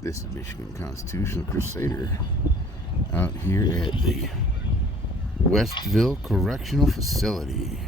This is Michigan Constitutional Crusader out here at the Westville Correctional Facility.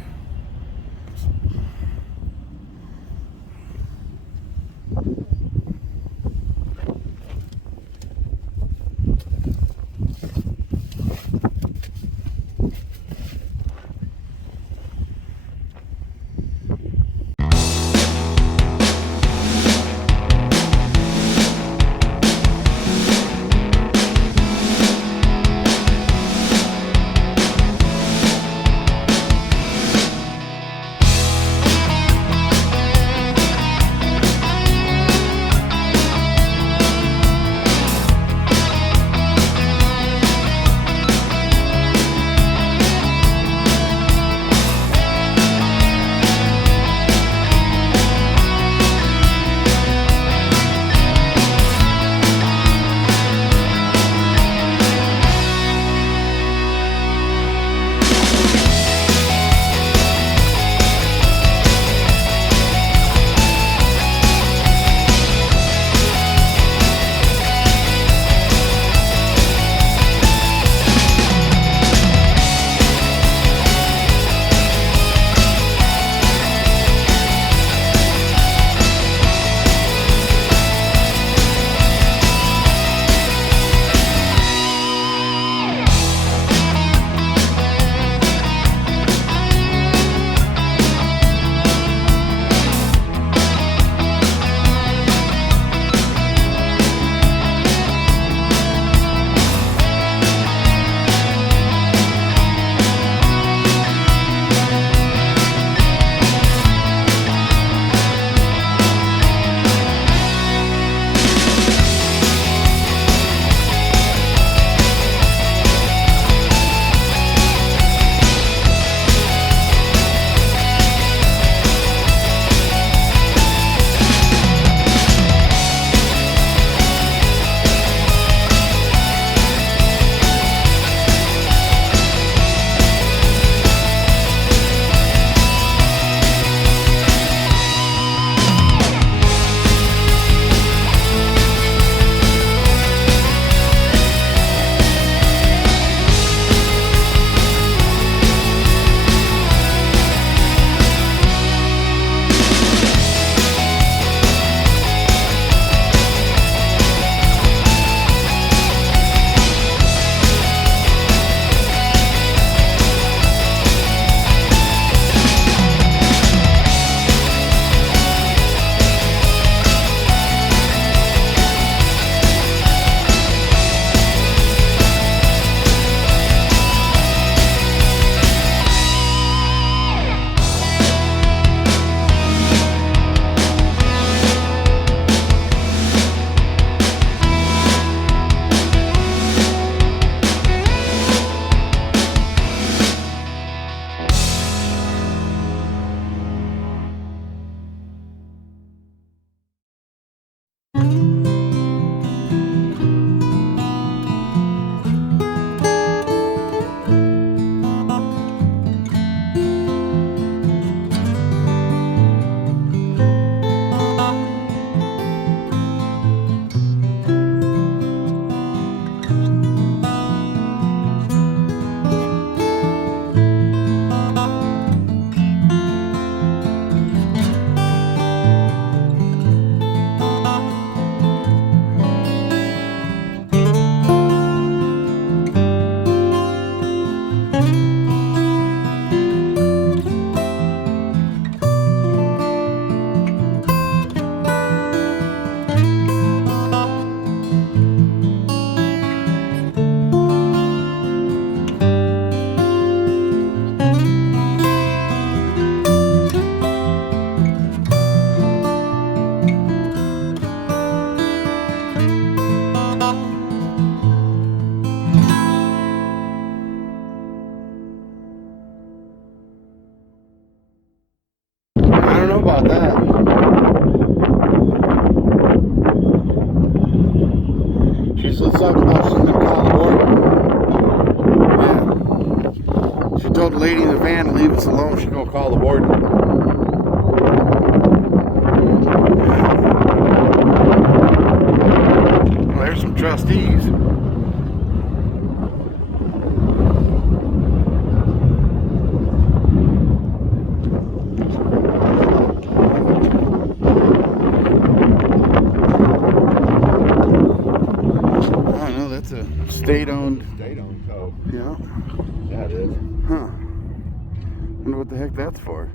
About that. She said something about she's gonna call the warden. Yeah. She told the lady in the van to leave us alone. She's gonna call the warden. trustees. I don't know, that's a state-owned. State-owned tow. Yeah. Yeah, it is. Huh. Wonder what the heck that's for.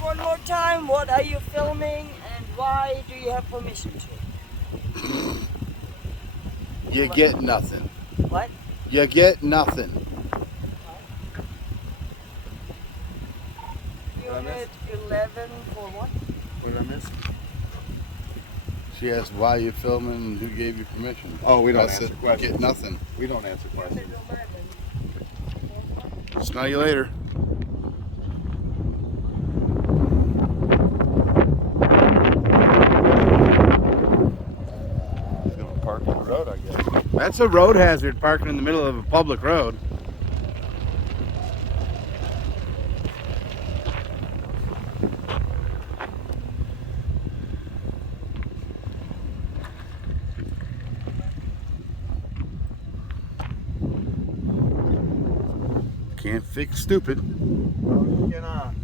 One more time, what are you filming and why do you have permission to? You get nothing. What? You get nothing. Unit 11 for what? What did I miss? She asked why you filming and who gave you permission. Oh, we don't That's answer it. questions. Get nothing. We don't answer questions. Smell you later. He's gonna park on the road, I guess. That's a road hazard, parking in the middle of a public road. Can't fix stupid. No, you cannot.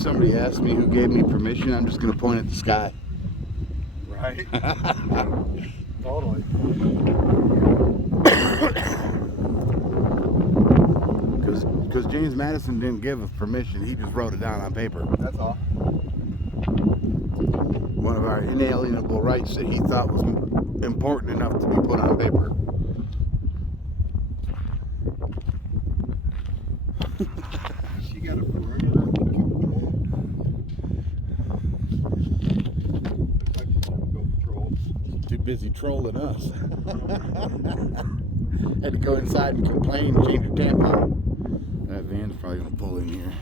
somebody asks me who gave me permission, I'm just going to point at the sky. Right? Totally. Because James Madison didn't give us permission, he just wrote it down on paper. That's all. One of our inalienable rights that he thought was important enough to be put on paper. She got a perimeter control. Looks like she's gonna go patrol. Too busy trolling us. Had to go inside and complain, change your tampon. That van's probably gonna pull in here.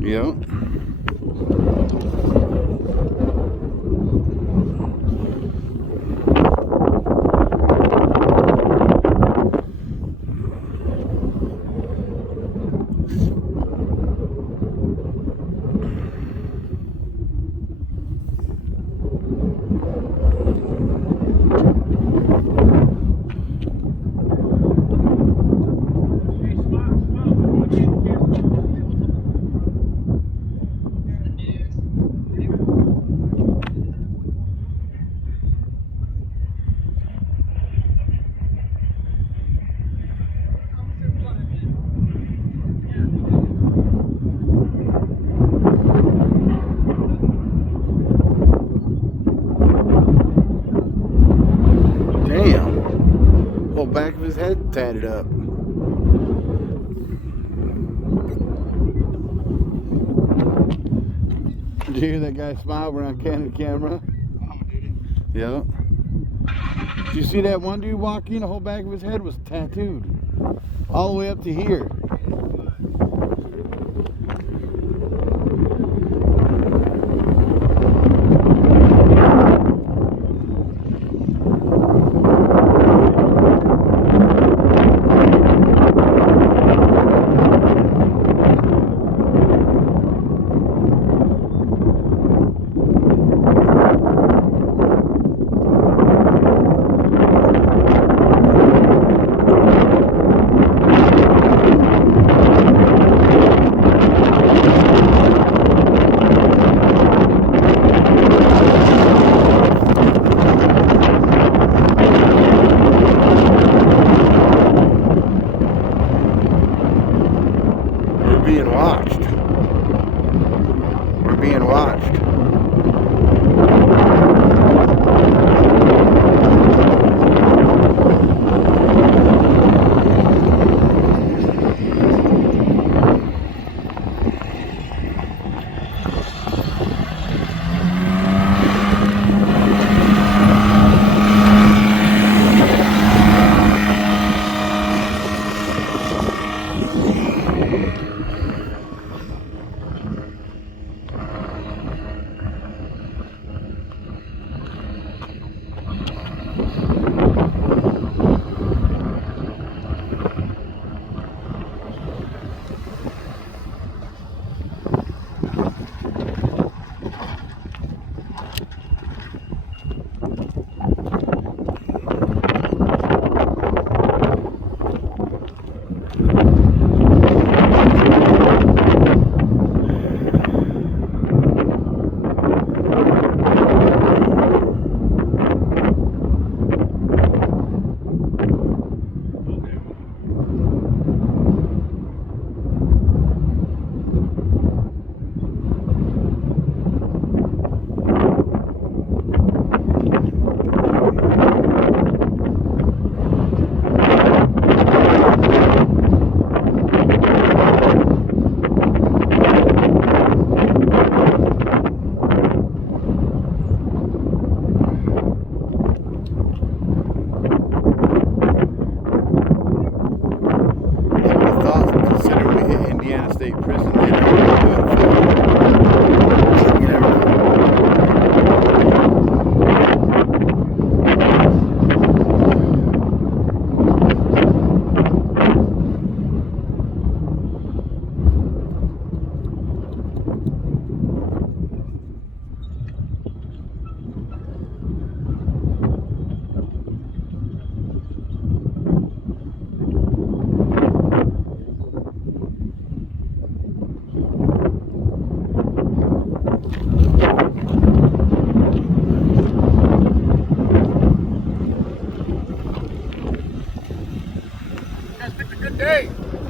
Yep. Back of his head tatted up. Did you hear that guy smile when on candid camera? Yeah. Did you see that one dude walk in? The whole back of his head was tattooed. All the way up to here.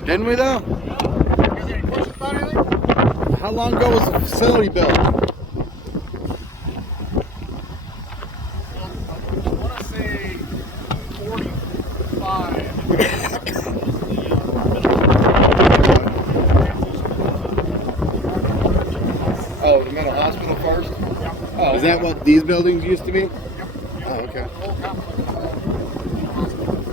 Didn't we though? You guys any questions about anything? How long ago was the facility built? I want to say 45. Oh, the mental hospital first? Yep. Oh, Is that what these buildings used to be? Yep. Oh, okay. The whole complex.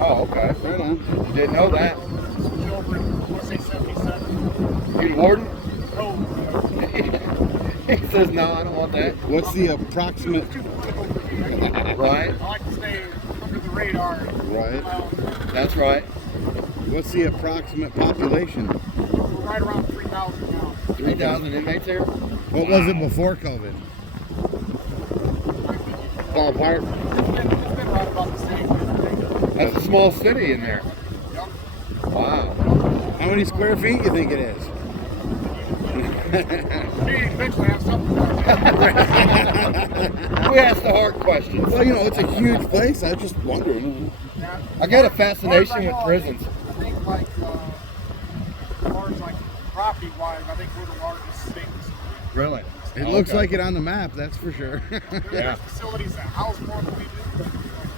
Oh, okay. Right on. Didn't know that. Switched over in, I want to say 77. You the warden? Oh, He says, no, I don't want that. What's the approximate? Right? I like to stay under the radar. Right. That's right. What's the approximate population? We're right around 3,000 now. 3,000 inmates here? What was it before COVID? Ballpark. It's been right about the same. That's a small city in there. Yep. Wow. How many square feet you think it is? We eventually have something. We asked the hard questions. Well, you know, it's a huge place. I was just wondering. Yeah. I got a fascination with prisons. I think like as far as like property wise, I think we're the largest state facility. Really? It Oh, looks okay. like it on the map, that's for sure. Yeah. There's facilities that house more than we do.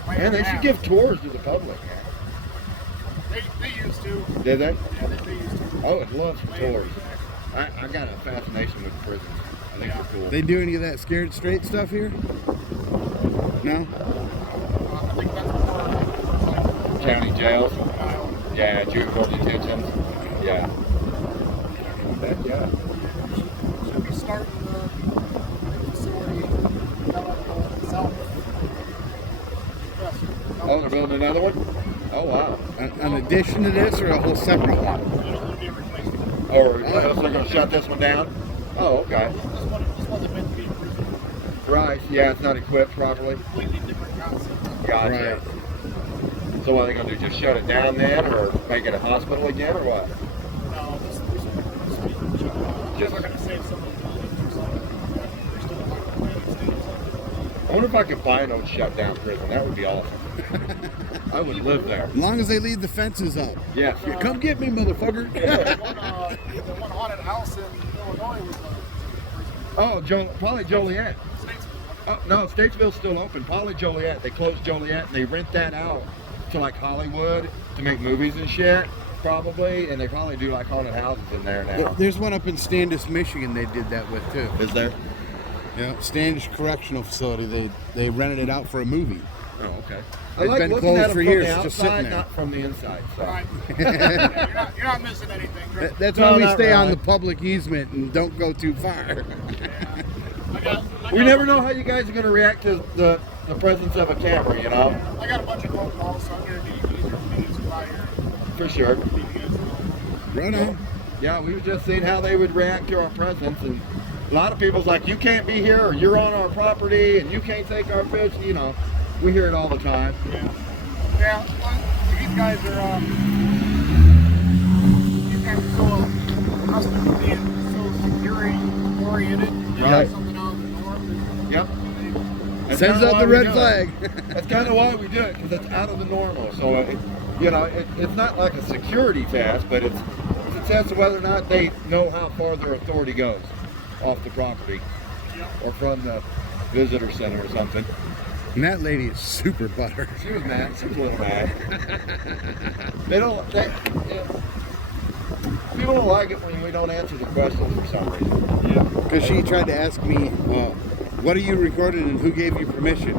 Like, Man, they should give tours to the public. They used to. Did they? Yeah, they used to. Oh, I'd love some tours. I got a fascination with prisons. I think they're cool. They do any of that scared straight stuff here? No? I think that's more County jails. like, Yeah, juvenile detentions. Yeah. Yeah. should be starting the facility down south. Oh, they're building another one? Oh, wow. An addition to this or a whole separate one? It'll be a replacement. Or they're going to shut this one down? Oh, okay. This wasn't meant to be a prison. Right. Yeah, it's not equipped properly. Completely different concept. Gotcha. Right. So what are they going to do? Just shut it down then, or make it a hospital again, or what? No, this just are going to save some of the buildings or something. They're still like the United States. I wonder if I could buy an old shut down prison. That would be awesome. I would live there. As long as they leave the fences up. Yeah. Yeah, come get me, motherfucker. The one haunted house in Illinois was a prison. Oh, probably Joliet. Statesville. Oh, no, Statesville's still open. Probably Joliet. They closed Joliet and they rent that out to like Hollywood to make movies and shit, probably. And they probably do like haunted houses in there now. There's one up in Standish, Michigan they did that with too. Is there? Yeah, Standish Correctional Facility. They rented it out for a movie. Oh, okay. It's been closed for years, just sitting outside, there. not from the inside. So. Right. Yeah, you're not missing anything. Right? That's No, why we not stay on really. the public easement and don't go too far. We never know how you guys are going to react to the presence of a camera, you know? I got a bunch of phone calls, so I'm going to be easier for me to come out here For sure. and leave you guys alone. Right on. Yeah, we were just seeing how they would react to our presence, and a lot of people's like, you can't be here, or you're on our property, and you can't take our fish, you know. We hear it all the time. Yeah. Yeah. Well, these guys are so accustomed to being so security oriented. Right. Something out of the norm. Yep. That's Sends kinda out why the we red do it. flag. That's kind of why we do it, because it's out of the normal. So, it's not like a security test, but it's a test of whether or not they know how far their authority goes off the property or from the visitor center or something. And that lady is super butter. She was mad. She was a little mad. People don't like it when we don't answer the questions for some reason. Yeah. Because she tried to ask me, what are you recording and who gave you permission?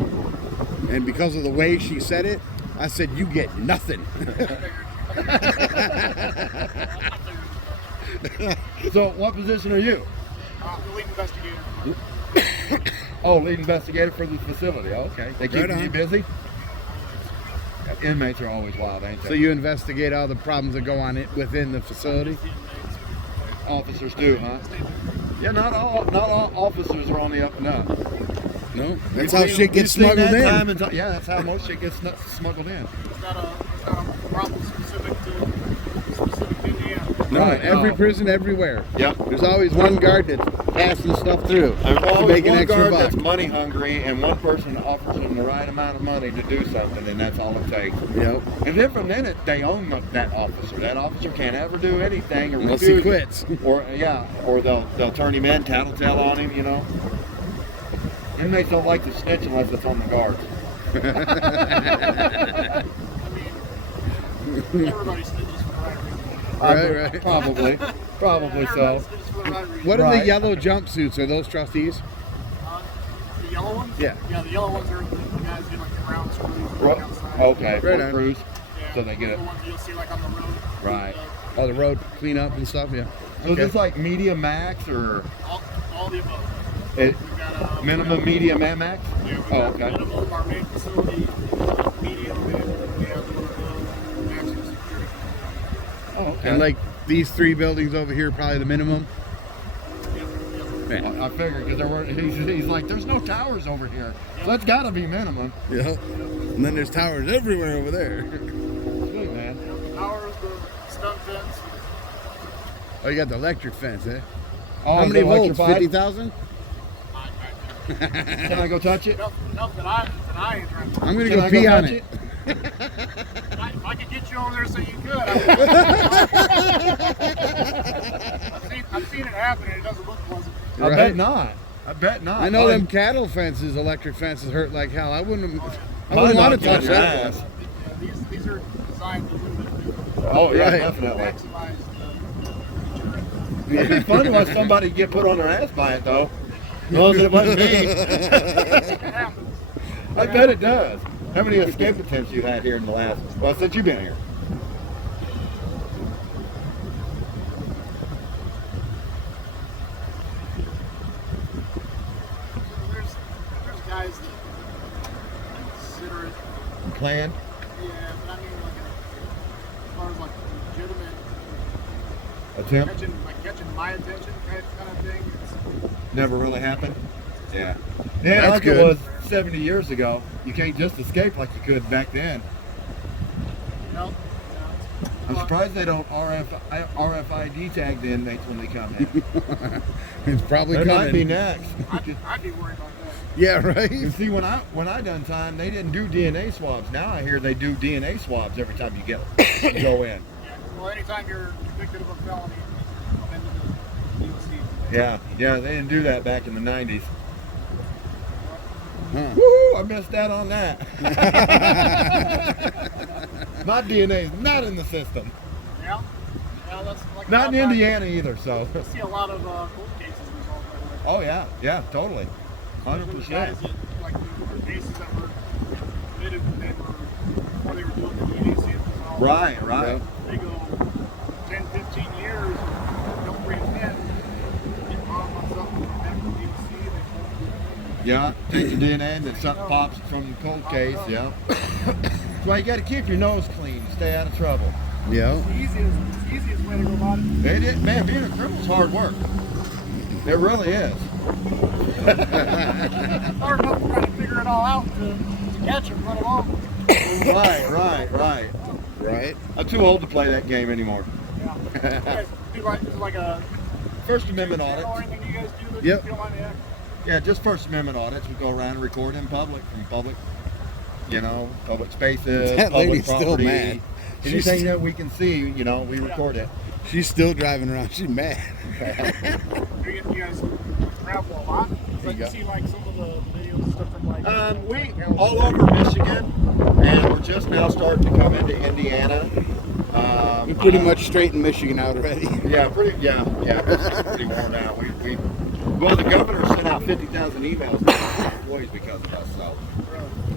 And because of the way she said it, I said, you get nothing. So, what position are you? The lead investigator. Oh, lead investigator for the facility. Okay. They keep Right on. you busy? Inmates are always wild, ain't they? So you investigate all the problems that go on within the facility? Officers do, huh? Yeah, not all officers are on the up and up. No? That's We've how seen- shit gets we've seen smuggled that time in. and yeah, that's how most shit gets smuggled in. It's not a problem specific to specific Indiana. No, Right, every no. prison, everywhere. Yep. There's always one guard that's passing stuff through There's to always make an one extra guard buck. that's money hungry, and one person offers them the right amount of money to do something, and that's all it takes. Yep. And then from then, they own that officer. That officer can't ever do anything or Unless he refuse. quits. Or they'll turn him in, tattletale on him, you know. Inmates don't like to snitch unless it's on the guards. I mean, everybody snitches for the right reason. Right. Probably so. Everybody snitches for the right reason. What are the Right. yellow jumpsuits? Are those trustees? The yellow ones? Yeah. Yeah, the yellow ones are the guys get like the round screws Ro- outside. Okay, Right for on. crews. Yeah, So they get it. The ones you'll see like on the road. Right. Oh, the road cleanup and stuff. Yeah. So is this like Media Max or All the above. it, We've got minimum, medium, and max? Yeah, we've Oh, got okay. minimum, our main facility, medium, and we have maximum security. Oh, okay. And like these 3 buildings over here, probably the minimum. Yep. Man. I figured because he's like, there's no towers over here, so that's got to be minimum. Yeah. And then there's towers everywhere over there. Sweet, man. The towers, the stun fence. Oh, you got the electric fence, eh? Oh, How is many it volts? electrified? 50,000? Can I go touch it? Enough that I ain't trying to. I'm gonna Can go I pee on touch it. If I could get you over there so you could. I've seen it happen and it doesn't look pleasant. I Right. bet not. I bet not. I know Mine- them cattle fences, electric fences hurt like hell. I wouldn't mine want to knock you touch on your that. ass. Yeah, these are designed to Oh yeah, Right. definitely. maximize It'd be fun to watch somebody get put on their ass by it though. As long as it wasn't me. it happens. I bet it does. How many escape attempts you had here in the last? Well, since you've been here. There's guys that consider it, Planned. yeah, but I mean like as far as like legitimate Attempt. catching my attention kind of thing. Never really happened. Yeah. Yeah, That's like good. it was 70 years ago. You can't just escape like you could back then. No. I'm surprised they don't RFID tag the inmates when they come in. It's probably That coming. might be next. I'd be worried about that. Yeah, right. You see, when I done time, they didn't do DNA swabs. Now I hear they do DNA swabs every time you go in. Yeah. Well, anytime you're convicted of a felony, you come into the DOC. Yeah, they didn't do that back in the 90s. Huh. Woohoo! I missed out on that. My DNA's not in the system. Yeah. Yeah, that's like Not in a lot of- Indiana either. So. I see a lot of cold cases resolved that way. Oh yeah, totally, Those 100%. guys that, like, the cases that were committed before they were doing the DNA samples and all Right. They go 10, 15 years, don't reoffend, get caught on something, come back to the DOC, they Yeah, take your DNA and then something pops from the cold case. Yeah. That's why you got to keep your nose clean, stay out of trouble. Yeah. it's the easiest way to go about it. Man, being a criminal's hard work. It really is. It's hard enough to try to figure it all out to catch them, let alone. Right. Right. I'm too old to play that game anymore. Yeah. You guys do like a First Amendment channel or audits. anything you guys do that Yep. you don't mind me asking? Yeah, just First Amendment audits. We go around and record in public, from public, public spaces, That public lady's still property. mad. Anything She's- that we can see, we record it. She's still driving around. She's mad. You guys travel a lot? It's like Yeah. you see like some of the videos and stuff from like We all over Michigan, and we're just now starting to come into Indiana. We're pretty much straight in Michigan out already. Yeah, pretty worn out. Well, the governor sent out 50,000 emails to our employees because of us,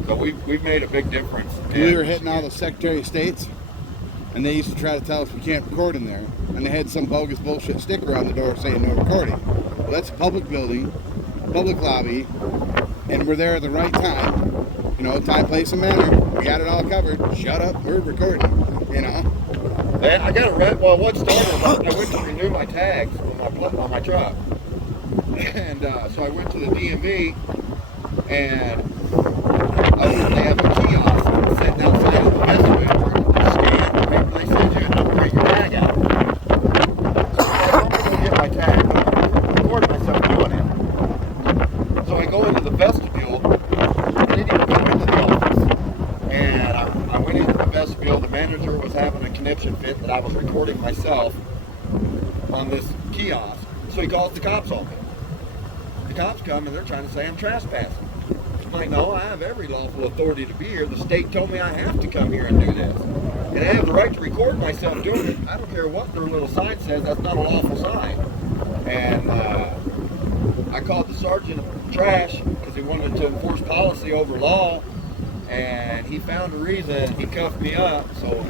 so we've made a big difference. We were hitting all the Secretary of States, and they used to try to tell us we can't record in there. And they had some bogus bullshit sticker on the door saying no recording. Well, that's a public building, public lobby, and we're there at the right time. Time, place, and manner. We got it all covered. Shut up, we're recording. I got a what started, I went to renew my tags on my truck. And so I went to the DMV, and they have a kiosk sitting outside of the Westville where you scan the paper they send you and print your tag out. conniption fit that I was recording myself on this kiosk. So he calls the cops on me. The cops come and they're trying to say I'm trespassing. I'm like, no, I have every lawful authority to be here. The state told me I have to come here and do this. And I have the right to record myself doing it. I don't care what their little sign says, that's not a lawful sign. And I called the sergeant of trash because he wanted to enforce policy over law. And he found a reason, he cuffed me up. So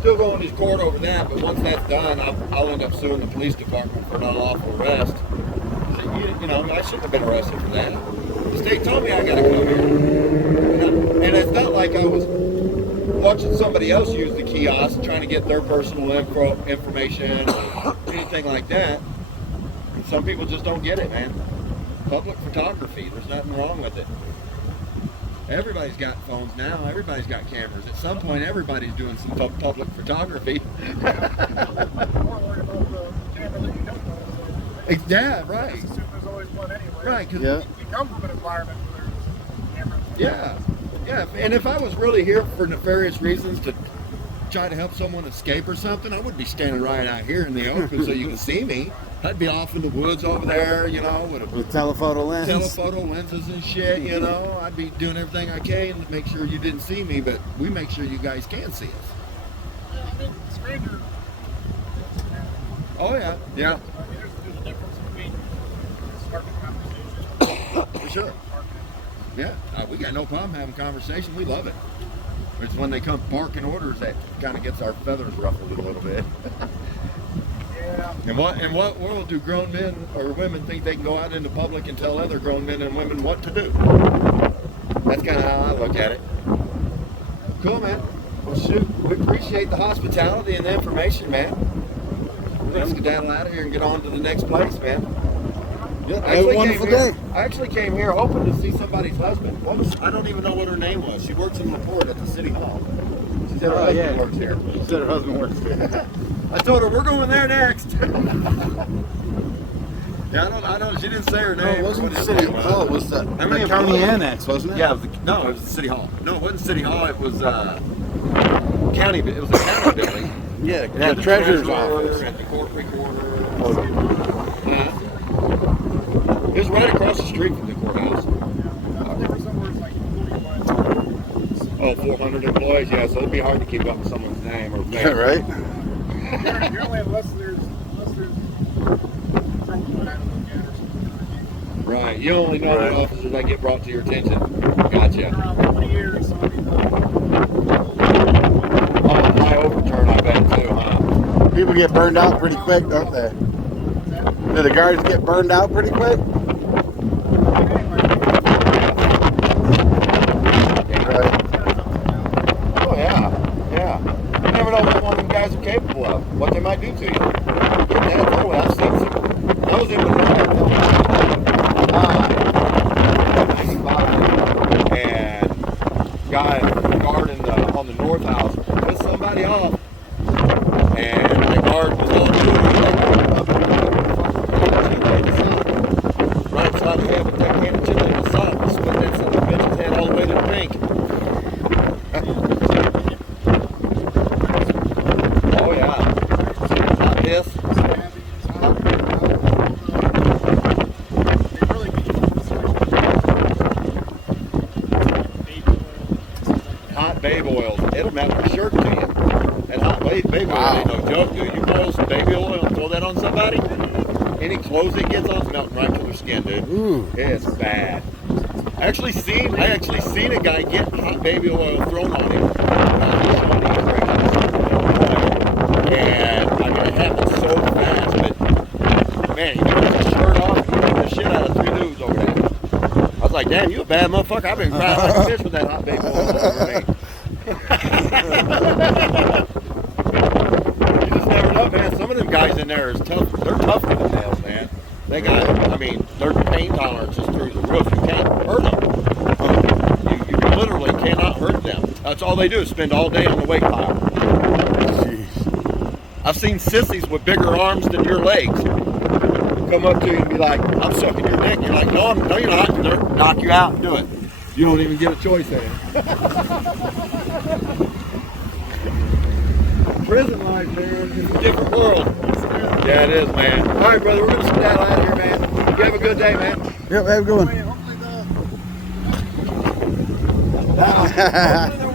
still going to court over that, but once that's done, I'll end up suing the police department for an unlawful arrest. So, you know, I shouldn't have been arrested for that. The state told me I got to come here. And it's not like I was watching somebody else use the kiosk trying to get their personal information or anything like that. And some people just don't get it, man. Public photography, there's nothing wrong with it. Everybody's got phones now. Everybody's got cameras. At some point, everybody's doing some public photography. More worried about the camera that you don't know. Yeah, right. Just assume there's always one anyway. Right, because Yeah. You come from an environment where there's cameras. yeah. And if I was really here for nefarious reasons to try to help someone escape or something, I wouldn't be standing right out here in the open so you can see me. I'd be off in the woods over there, you know, With telephoto lens. telephoto lenses and shit, you know. I'd be doing everything I can to make sure you didn't see me, but we make sure you guys can see us. Yeah, I mean, stranger. Oh, yeah. Yeah, I mean, there's a difference between sparking conversation. for sure. Yeah, we got no problem having conversation. We love it. It's when they come barking orders that kind of gets our feathers ruffled a little bit. Yeah. And what world do grown men or women think they can go out into public and tell other grown men and women what to do? That's kind of how I look at it. Cool, man. Well, shoot, we appreciate the hospitality and the information, man. We're going to skedaddle out of here and get on to the next place, man. Yeah, have a wonderful day. I actually came here hoping to see somebody's husband. I don't even know what her name was. She works in LaPorte at the city hall. She said her husband works here. She said her husband works there. I told her we're going there next. Yeah, I don't. She didn't say her No, name. it wasn't What the his city name was. hall. It was the many county employees? annex, wasn't it? Yeah, it was the city hall. No, it wasn't city hall. It was county. It was a county building. Yeah, It had the treasurer's treasurer office. and the court recorder. It was right across the street from the courthouse. There were somewhere it's like 45. Oh, 400 employees. Yeah, so it'd be hard to keep up with someone's name or Yeah, right? Apparently, unless there's trouble that I don't look at or something. Right. You only know the officers that get brought to your attention. Gotcha. Around 20 years, so I mean, High overturn, I bet too, huh? People get burned out pretty quick, don't they? Do the guards get burned out pretty quick? Right. Oh yeah, yeah. You never know what one of them guys are capable of. What they might do to you. That's all I've seen some. I was in the 95 and guy guarding on the north house put somebody off, and the guard was on right side of the head with that can of chili in the sun. Split that son of a bitch's head all the way to the pink. Oh yeah. Not this. Hot baby oils. It'll melt your shirt to you. And hot baby oil ain't no joke, dude. You boil some baby oil and throw that on somebody, any clothes it gets on is melting right to their skin, dude. Ooh. It's bad. I actually seen a guy get hot baby oil thrown on him. And I mean, it happened so fast, but man, he took his shirt off and beat the shit out of 3 dudes over there. I was like, damn, you a bad motherfucker. I've been crying like a fish with that hot baby oil all over me. You just never know, man. Some of them guys in there is tough. They're tougher than nails, man. They got, I mean, their pain tolerance is through the roof. You can't hurt them. You literally cannot hurt them. That's all they do is spend all day on the weight pile. Jeez. I've seen sissies with bigger arms than your legs come up to you and be like, I'm sucking your dick. You're like, no, you're not. And they'll knock you out and do it. You don't even get a choice in it. prison life, man, is a different world. Yeah, it is, man. All right, brother, we're going to skedaddle out of here, man. You have a good day, man. Yep, have a good one. Hopefully the